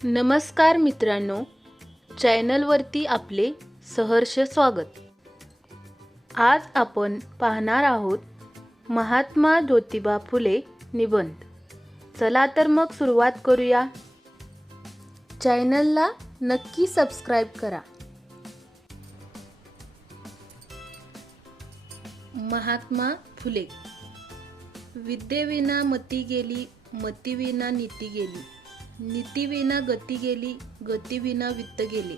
नमस्कार मित्रांनो, चॅनलवरती आपले सहर्ष स्वागत। आज आपण पाहणार आहोत महात्मा ज्योतिबा फुले निबंध। चला तर मग सुरुवात करूया। चॅनलला नक्की सबस्क्राइब करा। महात्मा फुले। विद्येविना मती गेली, मतीविना नीती गेली, नीतीविना गती गेली, गतीविना वित्त गेले,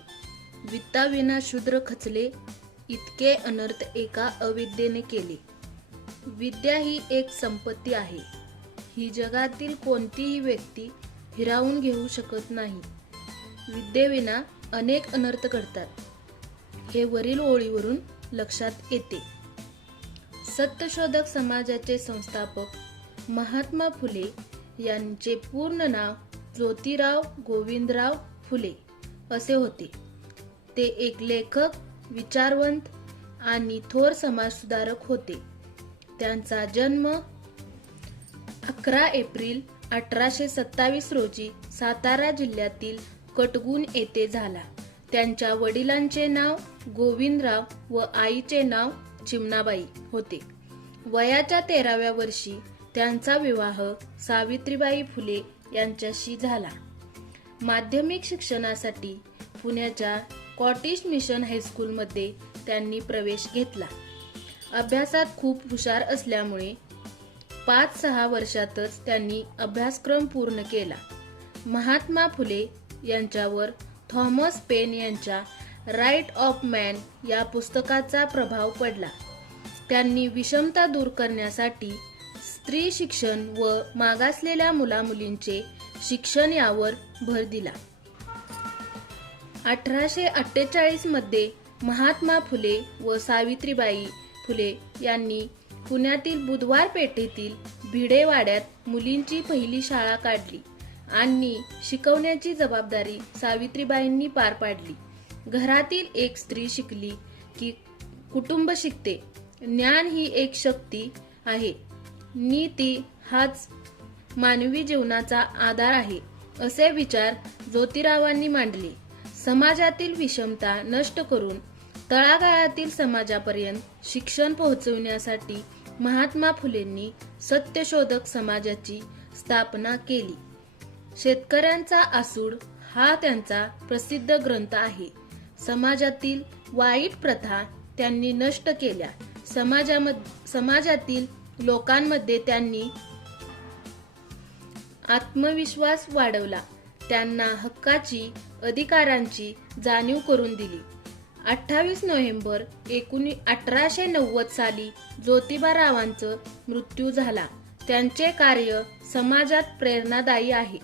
वित्ताविना शूद्र खचले, इतके अनर्थ एका अविद्येने केले। विद्या ही एक संपत्ती आहे, ही जगातील कोणतीही व्यक्ती हिरावून घेऊ शकत नाही। विद्येविना अनेक अनर्थ घडतात, हे वरील ओळीवरून लक्षात येते। सत्यशोधक समाजाचे संस्थापक महात्मा फुले यांचे पूर्ण नाव ज्योतिराव गोविंदराव फुले असे होते। ते एक लेखक, विचारवंत आणि थोर समाजसुधारक होते। त्यांचा जन्म 11 एप्रिल 1827 रोजी सातारा जिल्ह्यातील कटगुण येथे झाला। त्यांच्या वडिलांचे नाव गोविंदराव व आईचे नाव चिमणाबाई होते। वयाच्या 13व्या वर्षी त्यांचा विवाह सावित्रीबाई फुले यांच्याशी झाला। माध्यमिक शिक्षणासाठी पुण्याच्या कॉटेज मिशन हायस्कूलमध्ये त्यांनी प्रवेश घेतला। अभ्यासात खूप हुशार असल्यामुळे 5-6 वर्षातच त्यांनी अभ्यासक्रम पूर्ण केला। महात्मा फुले यांच्यावर थॉमस पेन यांच्या राईट ऑफ मॅन या पुस्तकाचा प्रभाव पडला। त्यांनी विषमता दूर करण्यासाठी स्त्री शिक्षण व मागासलेल्या मुलामुलींचे शिक्षण यावर भर दिला। 1848 मध्ये महात्मा फुले व सावित्रीबाई फुले यांनी पुण्यातील बुधवार पेठेतील भिडेवाड्यात मुलींची पहिली शाळा काढली आणि शिकवण्याची जबाबदारी सावित्रीबाईंनी पार पाडली। घरातील एक स्त्री शिकली की कुटुंब शिकते। ज्ञान ही एक शक्ती आहे, नीती हाच मानवी जीवनाचा आधार आहे, असे विचार ज्योतिरावांनी मांडले। समाजातील विषमता नष्ट करून तळागाळातील समाजापर्यंत शिक्षण पोहोचविण्यासाठी महात्मा फुलेंनी सत्यशोधक समाजाची स्थापना केली। शेतकऱ्यांचा आसूड हा त्यांचा प्रसिद्ध ग्रंथ आहे। समाजातील वाईट प्रथा त्यांनी नष्ट केल्या। समाजातील लोकांमध्ये त्यांनी आत्मविश्वास वाढवला। त्यांना हक्काची, अधिकारांची जाणीव करून दिली। 28 नोव्हेंबर 1890 साली ज्योतिबारावांचा मृत्यू झाला। त्यांचे कार्य समाजात प्रेरणादायी आहे।